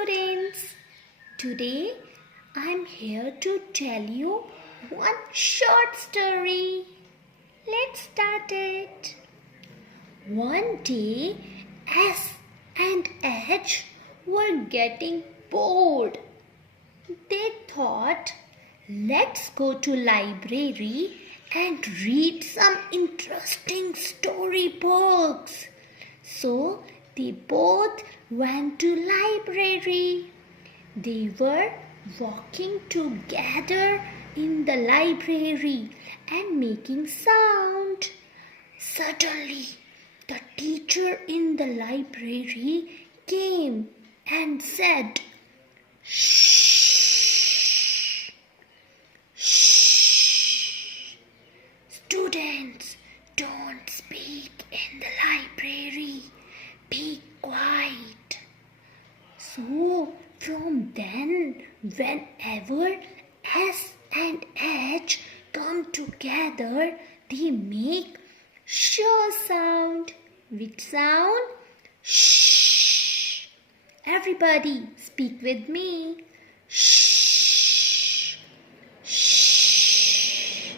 students. Today I'm here to tell you one short story. Let's start it. One day, S and H were getting bored. They thought, let's go to library and read some interesting storybooks. So they both went to library. They were walking together in the library and making sound. Suddenly, the teacher in the library came and said, "Shh, shh. Students, don't speak in the library. Be quiet." So, from then, whenever S and H come together, they make sh sound. Which sound? Shh. Everybody, speak with me. Shh. Shh.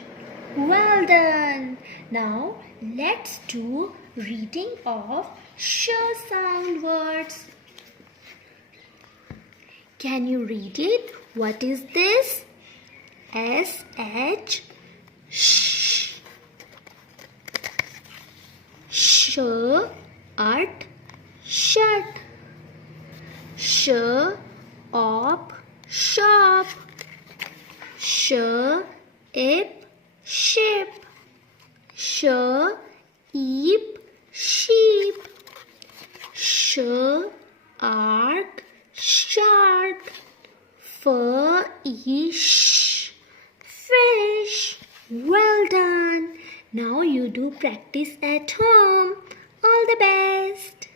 Well done. Now, let's do reading of sh sound words. Can you read it? What is this? S-H, sh. Shirt, shirt. Shop, shop. Ship, ship. Sheep, sheep. Shark, shark. Fish, fish. Well done. Now you do practice at home. All the best.